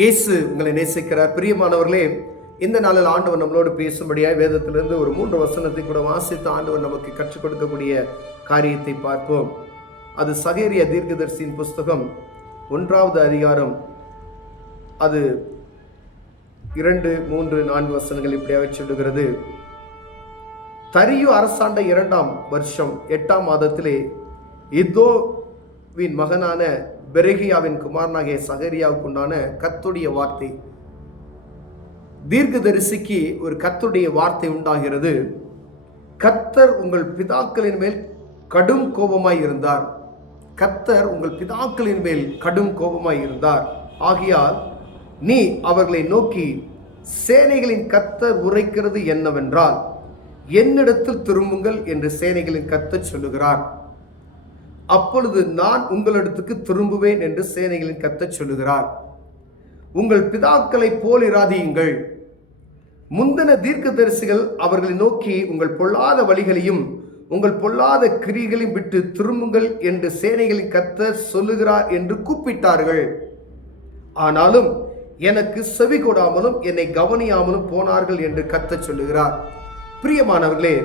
இயேசு உங்களை நேசிக்கிறார். பிரியமானவர்களே, இந்த நாளில் ஆண்டவர் நம்மளோடு பேசும்படியாய் வேதத்திலிருந்து ஒரு 3 வசனத்தை கூட வாசித்து ஆண்டவர் நமக்கு கற்றுக் கொடுக்கக்கூடிய காரியத்தை பார்ப்போம். அது சகேரியா தீர்க்கதரிசியின் புஸ்தகம் 1வது அதிகாரம், அது 2, 3, 4 வசனங்கள் இப்படியாக சொல்லுகிறது. தரியு அரசாண்ட 2ஆம் வருஷம் 8ஆம் மாதத்திலே இதோவின் மகனான பெரகியாவின் குமாரனாகிய சகரியாவுக்கு உண்டான கர்த்தருடைய வார்த்தை. தீர்க்கதரிசிக்கு ஒரு கர்த்தருடைய வார்த்தை உண்டாகிறது. கர்த்தர் உங்கள் பிதாக்களின் மேல் கடும் கோபமாய் இருந்தார். கர்த்தர் உங்கள் பிதாக்களின் மேல் கடும் கோபமாய் இருந்தார். ஆகையால் நீ அவர்களை நோக்கி, சேனைகளின் கர்த்தர் உரைக்கிறது என்னவென்றால், என்னிடத்தில் திரும்புங்கள் என்று சேனைகளின் கர்த்தர் சொல்லுகிறார். அப்பொழுது நான் உங்களிடத்துக்கு திரும்புவேன் என்று சேனைகளின் கர்த்தர் சொல்லுகிறார். உங்கள் பிதாக்களை போல் இராதீங்கள். முந்தின தீர்க்கதரிசிகள் அவர்களை நோக்கி, உங்கள் பொல்லாத வழிகளையும் உங்கள் பொல்லாத கிரியைகளையும் விட்டு திரும்புங்கள் என்று சேனைகளின் கர்த்தர் சொல்லுகிறார் என்று கூப்பிட்டார்கள். ஆனாலும் எனக்கு செவி கொடாமலும் என்னை கவனியாமலும் போனார்கள் என்று கர்த்தர் சொல்லுகிறார். பிரியமானவர்களே,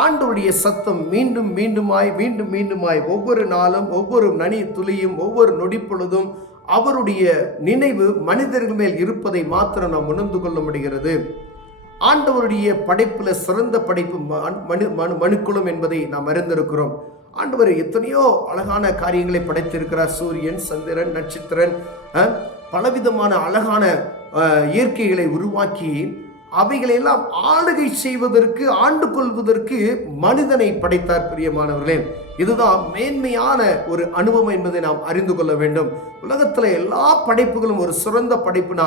ஆண்டவருடைய சத்தம் மீண்டும் மீண்டுமாய் ஒவ்வொரு நாளும், ஒவ்வொரு நனி துளியும், ஒவ்வொரு நொடி பொழுதும் அவருடைய நினைவு மனிதர்கள் மேல் இருப்பதை மாத்திரம் நாம் உணர்ந்து கொள்ள முடிகிறது. ஆண்டவருடைய படைப்புல சிறந்த படைப்பு மனுக்குலம் என்பதை நாம் அறிந்திருக்கிறோம். ஆண்டவர் எத்தனையோ அழகான காரியங்களை படைத்திருக்கிறார். சூரியன், சந்திரன், நட்சத்திரன், பலவிதமான அழகான இயற்கைகளை உருவாக்கி அவைகளெல்லாம் ஆளுகை செய்வதற்கு, ஆண்டு கொள்வதற்கு மனிதனை படைத்தார். பிரியமானவர்களே, இதுதான் மேன்மையான ஒரு அனுபவம் என்பதை நாம் அறிந்து கொள்ள வேண்டும். உலகத்தில் எல்லா படைப்புகளும் ஒரு சிறந்த படைப்புனா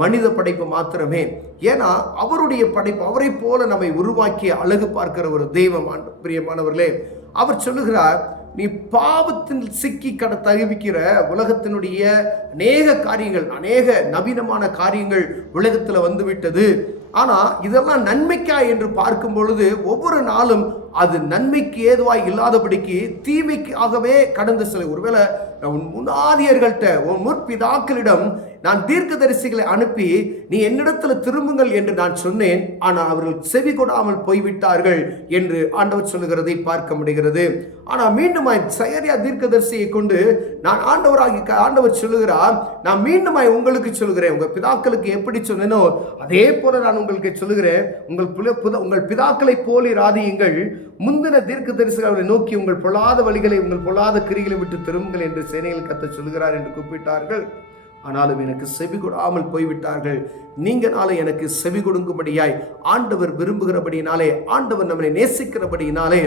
மனித படைப்பு மாத்திரமே. ஏன்னா அவருடைய படைப்பு, அவரை போல நம்மை உருவாக்கி அழகு பார்க்கிற ஒரு தெய்வம். பிரியமானவர்களே, அவர் சொல்லுகிறார், நீ பாவத்தில் சிக்கி தவிக்கிற உலகத்தினுடைய அநேக காரியங்கள், அநேக நவீனமான காரியங்கள் உலகத்தில் வந்துவிட்டது. ஆனா இதெல்லாம் நன்மைக்கா என்று பார்க்கும் பொழுது ஒவ்வொரு நாளும் அது நன்மைக்கு ஏதுவாய் இல்லாதபடிக்கு தீமைக்காகவே கடந்து செல்ல. ஒருவேளை உன் முன்னாதியர்கள்ட்ட, உன் முற்பிதாக்களிடம் நான் தீர்க்கதரிசிகளை அனுப்பி நீ என்னிடத்துல திரும்புங்கள் என்று நான் சொன்னேன், ஆனால் அவர்கள் செவி கொடாமல் போய்விட்டார்கள் என்று ஆண்டவர் சொல்லுகிறதை பார்க்க முடிகிறது. ஆனால் மீண்டுமாய் சகரியா தீர்க்கதரிசியை கொண்டு நான் ஆண்டவர் சொல்லுகிறார், நான் மீண்டுமாய் உங்களுக்கு சொல்லுகிறேன், உங்கள் பிதாக்களுக்கு எப்படி சொன்னேனோ அதே போல நான் உங்களுக்கு சொல்லுகிறேன், உங்கள் பிதாக்களை போல இராதீங்கள். முந்தின தீர்க்கதரிசிகள் அவரை நோக்கி, உங்கள் பொல்லாத வழிகளை, உங்கள் பொல்லாத கிரிகளை விட்டு திரும்புங்கள் என்று சேனைகள் கர்த்தர் சொல்லுகிறார் என்று கூப்பிட்டார்கள். ஆனாலும் எனக்கு செவி கொடாமல் போய்விட்டார்கள். நீங்க நாளை எனக்கு செவி கொடுக்கும்படியாய் ஆண்டவர் விரும்புகிறபடினாலே, ஆண்டவர் நம்மை நேசிக்கிறபடினாலே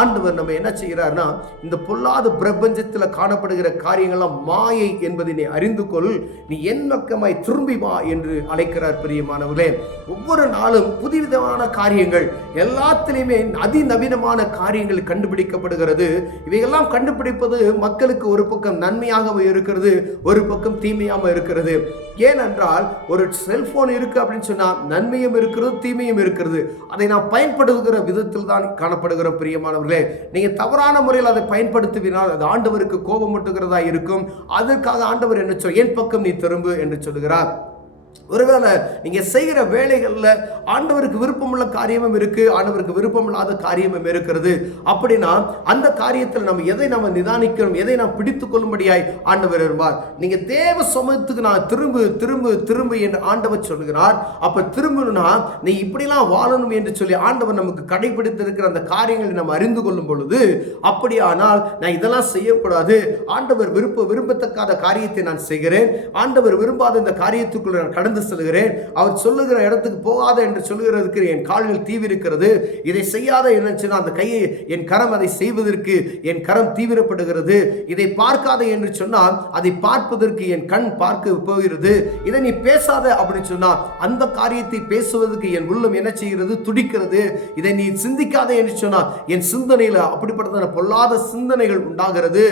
ஆண்டவர் நம்ம என்ன செய்கிறார்னா, இந்த பொல்லாத பிரபஞ்சத்தில் காணப்படுகிற காரியங்கள்லாம் மாயை என்பதை நீ அறிந்து கொள், நீ என் பக்கமாய் திரும்பி வா என்று அழைக்கிறார். பிரியமானவர்களே, ஒவ்வொரு நாளும் புதுவிதமான காரியங்கள், எல்லாத்திலையுமே அதிநவீனமான காரியங்கள் கண்டுபிடிக்கப்படுகிறது. இவையெல்லாம் கண்டுபிடிப்பது மக்களுக்கு ஒரு பக்கம் நன்மையாகவே இருக்கிறது, ஒரு பக்கம் தீமையாக இருக்கிறது. ஏனென்றால் ஒரு செல்போன் இருக்கு அப்படின்னு சொன்னா நன்மையும் இருக்கிறது, தீமையும் இருக்கிறது. அதை நாம் பயன்படுத்துகிற விதத்தில் தான் காணப்படுகிறோம். பிரியமானவர்களே, நீங்க தவறான முறையில் அதை பயன்படுத்துவினால் அது ஆண்டவருக்கு கோபம் முட்டுகிறதா இருக்கும். அதற்காக ஆண்டவர் என்ன சொல், என் பக்கம் நீ திரும்பு என்று சொல்லுகிறார். ஒருவேளை நீங்க செய்கிற வேலைகளில் ஆண்டவருக்கு விருப்பமுள்ள காரியமும் இருக்கு, ஆண்டவருக்கு விருப்பமில்லாத காரியமும் இருக்கிறது. அப்படின்னா அந்த காரியத்தில் நம்ம எதை நம்ம நிதானிக்கணும், எதை நாம் பிடித்துக் கொள்ளும்படியாய் ஆண்டவர் வருவார். நீங்க தேவ சமூகத்துக்கு நான் திரும்பு என்று ஆண்டவர் சொல்லுகிறார். அப்ப திரும்பணும்னா நீ இப்படிலாம் வாழணும் என்று சொல்லி ஆண்டவர் நமக்கு கடைபிடித்திருக்கிற அந்த காரியங்களை நம்ம அறிந்து கொள்ளும் பொழுது, அப்படியானால் நான் இதெல்லாம் செய்யக்கூடாது, ஆண்டவர் விரும்பத்தக்காத காரியத்தை நான் செய்கிறேன், ஆண்டவர் விரும்பாத இந்த காரியத்துக்குள்ள நான் கடந்து செல்கிறேன், அவர் சொல்லுகிற இடத்துக்கு போகாத என்று சொல்லுகிறதுக்கு என் கால்கள் தீவிரிக்கிறது, இதை செய்யாத என்ன அந்த கையை, என் கரம் அதை செய்வதற்கு என் கரம் தீவிரப்படுகிறது, இதை பார்க்காத என்று சொன்னால் அதை பார்ப்பதற்கு என் கண் பார்க்க போகிறது, இதை நீ பேசாத அப்படின்னு சொன்னா அந்த காரியத்தை பேசுவதற்கு என் உள்ளம் என்ன செய்கிறது, துடிக்கிறது, இதை நீ சிந்திக்காத என்று சொன்னா என் சிந்தனையில் அப்படிப்பட்ட பொல்லாத சிந்தனைகள் உண்டாகிறது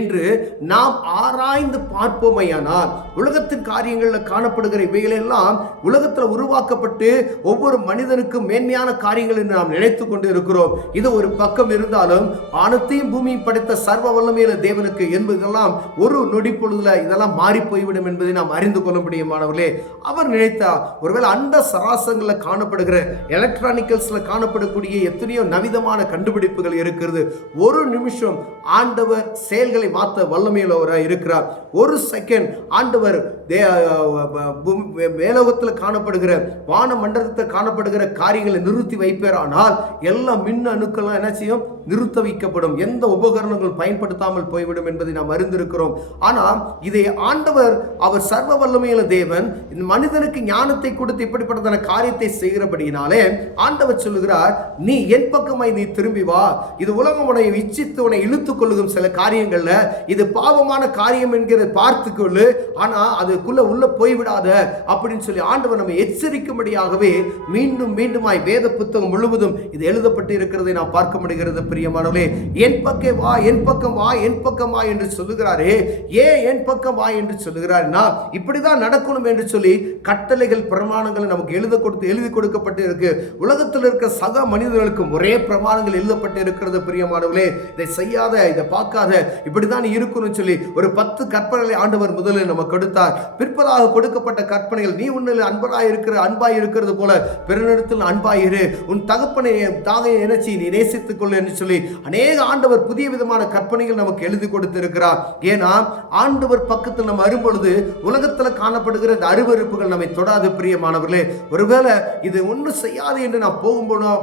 என்று நாம் ஆராய்ந்து பார்ப்போமையானால் உலகத்தின் காரியங்களில் காணப்படுகிற இவைகளெல்லாம் உலகத்தில் உருவாக்கப்பட்டு ஒவ்வொரு மனிதனுக்கும் மேன்மையான காரியங்கள் என்று நாம் நினைத்து கொண்டு இருக்கிறோம். இது ஒரு பக்கம் இருந்தாலும் வானத்தையும் பூமியும் படைத்த சர்வ வல்லமையுள்ள தேவனுக்கு என்பதெல்லாம் ஒரு நொடி பொழுதுல இதெல்லாம் மாறி போய்விடும் என்பதை நாம் அறிந்து கொள்ள முடியுமானவர்களே. அவர் நினைத்தார், ஒருவேளை அண்ட சராசரங்களில் காணப்படுகிற எலக்ட்ரானிக்கல்ஸ்ல காணப்படக்கூடிய எத்தனையோ நவீனமான கண்டுபிடிப்புகள் இருக்கிறது. ஒரு நிமிஷம் ஆண்டவர் செயல்களை மாற்ற வல்லமையுள்ளவராக இருக்கிறார். ஒரு செகண்ட் ஆண்டவர் மேலோகத்தில் காணப்படுகிற வான மண்டலத்தில் காணப்படுகிற காரியங்களை நிறுத்தி வைப்பாரானால் எல்லா மின் அணுக்களும் என்ன செய்யும்? நிறுத்த வைக்கப்படும். எந்த உபகரணங்கள் பயன்படுத்தாமல் போய்விடும் என்பதை நாம் அறிந்திருக்கிறோம். ஆனால் இதை ஆண்டவர், அவர் சர்வ வல்லமையுள்ள தேவன், இந்த மனிதனுக்கு ஞானத்தை கொடுத்து இப்படிப்பட்ட காரியத்தை செய்கிறபடியினாலே ஆண்டவர் சொல்லுகிறார், நீ என் பக்கமாய் நீ திரும்பி வா. இது உலகம் உன்னை இச்சித்து உன்னை இழுத்துக் கொள்ளும் சில காரியங்கள்ல இது பாவமான காரியம் என்கிறத பார்த்துக்கொள்ளு, ஆனா அதுக்குள்ள உள்ள போய்விடாத அப்படின்னு சொல்லி ஆண்டவர் நம்ம எச்சரிக்கும்படியாகவே மீண்டும் மீண்டுமாய் வேத புத்தகம் முழுவதும் இது எழுதப்பட்டு இருக்கிறதை நாம் பார்க்க முடிகிறது. பிரியமானவர்களே, என் பக்கம் வா, என் பக்கம் வா, என் பக்கம் வா என்று சொல்லுகிறாரே. ஏன் என் பக்கம் வா என்று சொல்லுகிறார்னா, இப்படிதான் நடக்கணும் என்று சொல்லி கட்டளைகள் பிரமாணங்கள் நமக்கு எழுதி கொடுக்கப்பட்டு இருக்கு. உலகத்தில் இருக்கிற சக மனிதர்களுக்கும் ஒரே பிரமாணங்கள் எழுதப்பட்டு இருக்கிறது. பிரியமானவர்களே, இதை செய்யாத, இதை பார்க்காத, இப்படிதான் இருக்கணும்னு சொல்லி ஒரு 10 கற்பனைகளை ஆண்டவர் முதலில் நமக்கு கொடுத்தார். பிற்பதாக கொடுக்கப்பட்ட கற்பனைகள், நீ உன்னில் அன்பாய் இருக்கிறது போல பிறனிடத்தில் அன்பாயிரு, உன் தகப்பனை தாகையை நினைச்சி நீ நேசித்துக் கொள்ள என்று சொல்லி அநேக ஆண்டவர் புதிய விதமான கற்பனைகள் நமக்கு எழுதி கொடுத்திருக்கிறார். ஏன்னா ஆண்டவர் பக்கத்தில் நம்ம வரும்பொழுது உலகத்தில் காணப்படுகிற இந்த அருவருப்புகள் நம்மை தொடாது. பிரியமானவர்களே, ஒருவேளை இது ஒன்றும் செய்யாது என்று நான்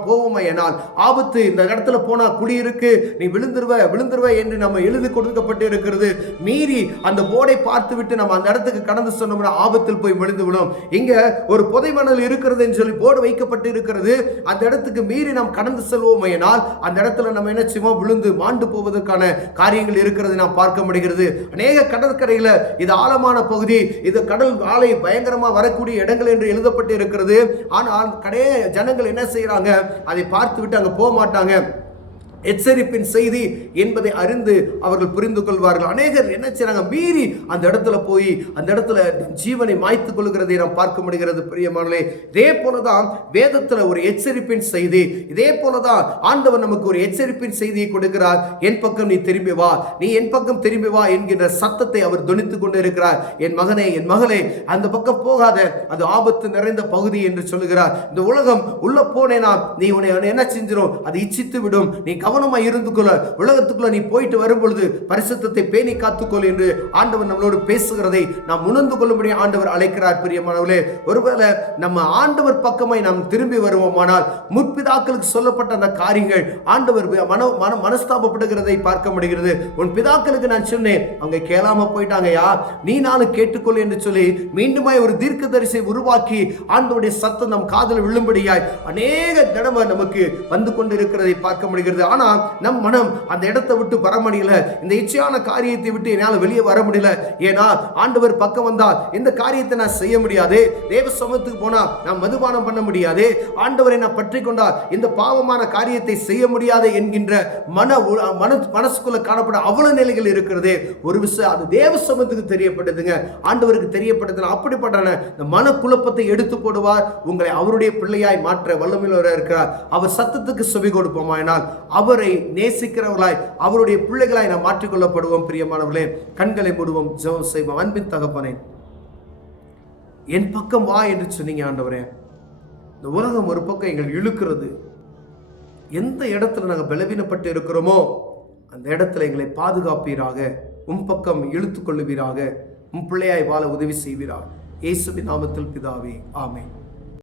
போவோமா என்னால் ஆபத்து, இந்த இடத்துல போனா குடி இருக்கு, நீ விழுந்துருவ என்று நம்ம எழுதி கொடுக்கப்பட்டு இருக்கிறது. மீறி அந்த போர்டை பார்த்து விட்டு நம்ம அந்த இடத்துக்கு கடந்து சொன்னோம்னா ஆபத்தில் போய் விழுந்து விடும். இங்க ஒரு புதைமணல் இருக்கிறது என்று சொல்லி போர்டு வைக்கப்பட்டு இருக்கிறது. அந்த இடத்துக்கு மீறி நாம் கடந்து செல்வோம் என்னால் அந்த இடத்துல நம்ம என்ன செய்வோம்? விழுந்து மாண்டு போவதற்கான காரியங்கள் இருக்கிறது நாம் பார்க்க முடிகிறது. அநேக கடற்கரையில் இது ஆழமான பகுதி, இது கடல் ஆலை பயங்கரமா வரக்கூடிய இடங்கள் என்று எழுதப்பட்டு இருக்கிறது. ஆனால் ஜனங்கள் என்ன செய்யறாங்க? அதை பார்த்து விட்டு அங்க போக மாட்டாங்க. எச்சரிப்பின் செய்தி என்பதை அறிந்து அவர்கள் புரிந்து கொள்வார்கள். அநேகர் என்ன செய்றாங்க? மீறி அந்த இடத்துல போய் அந்த இடத்துல ஜீவனை மாய்த்துக் கொள்கிறதை நாம் பார்க்க முடிகிறது. பிரியமானவர்களே, இதே போலதான் வேதத்துல ஒரு எச்சரிப்பின் செய்தி, இதே போலதான் ஆண்டவர் நமக்கு ஒரு எச்சரிப்பின் செய்தியை கொடுக்கிறார். என் பக்கம் நீ திரும்பி வா, நீ என் பக்கம் திரும்பி வா என்கின்ற சத்தத்தை அவர் தொனித்துக் கொண்டு இருக்கிறார். என் மகனே, என் மகளே, அந்த பக்கம் போகாத, அது ஆபத்து நிறைந்த பகுதி என்று சொல்லுகிறார். இந்த உலகம் உள்ள போனேனா நீ உன்னை என்ன செஞ்சிடும்? அது இச்சித்து விடும். நீ கவனமா இருந்து கொள்ள, உலகத்துக்குள்ள நீ போயிட்டு வரும் பொழுது பரிசுத்தத்தை பேணி காத்துக்கொள் என்று ஆண்டவர் நம்மளோடு பேசுகிறதை நாம் உணர்ந்து கொள்ளும்படி ஆண்டவர் அழைக்கிறார். பிரியமானவர்களே, ஒருவேளை நம்ம ஆண்டவர் பக்கமாய் நாம் திரும்பி வருவோமானால் முற்பிதாக்களுக்கு சொல்லப்பட்ட அந்த காரியங்கள் ஆண்டவர் மனஸ்தாபப்படுகிறதை பார்க்க முடிகிறது. உன் பிதாக்களுக்கு நான் சொன்னேன், அவங்க கேளாம போயிட்டாங்கயா, நீ நானும் கேட்டுக்கொள் என்று சொல்லி மீண்டுமாய் ஒரு தீர்க்கதரிசியை உருவாக்கி ஆண்டவருடைய சத்தம் நம் காதில் விழும்படியாய் அநேக தடவை நமக்கு வந்து கொண்டிருக்கிறதை பார்க்க முடிகிறது. ஆனால் நம் மனம் அந்த இடத்தை விட்டு வர முடியல, இந்த இச்சையான காரியத்தை விட்டு என்னால் வெளியே வர முடியல. ஏன்னா ஆண்டவர் பக்கம் வந்தால் இந்த காரியத்தை நான் செய்ய முடியாது, தேவ சமூகத்துக்கு போனா நான் மதுபானம் பண்ண முடியாது, ஆண்டவரை நான் பற்றி கொண்டால் இந்த பாவமான காரியத்தை செய்ய முடியாது என்கின்ற மனசுக்குள்ள காணப்பட அவ்வளவு நிலைகள் இருக்கிறது. ஒரு விஷயம் அது தேவ சமூகத்துக்கு தெரியப்பட்டதுங்க, ஆண்டவருக்கு தெரியப்பட்டது. அப்படிப்பட்ட இந்த மன குழப்பத்தை எடுத்து போடுவார். உங்களை அவருடைய பிள்ளையாய் மாற்ற வல்லமையுள்ளவராக இருக்கிறார். அவர் சத்தத்துக்கு செவி கொடுப்போமா என்னால் அவரை நேசிக்கிறவர்களாய் அவருடைய பிள்ளைகளாய் நாம் மாற்றிக்கொள்ளப்படுவோம். பிரியமானவர்களே, கண்களை மூடுவோம், ஜெபம் செய்வோம். அன்பின் தகப்பனே, என் பக்கம் வா என்று சொன்னீங்க ஆண்டவரே. இந்த உலகம் ஒரு பக்கம் எங்கள் இழுக்கிறது. எந்த இடத்துல நாங்கள் பலவீனப்பட்டு இருக்கிறோமோ அந்த இடத்துல எங்களை பாதுகாப்பீராக, உம் பக்கம் இழுத்துக் கொள்ளுவீராக, உம் பிள்ளையாய் வாழ உதவி செய்வீராக. இயேசுவின் நாமத்தில் பிதாவே, ஆமென்.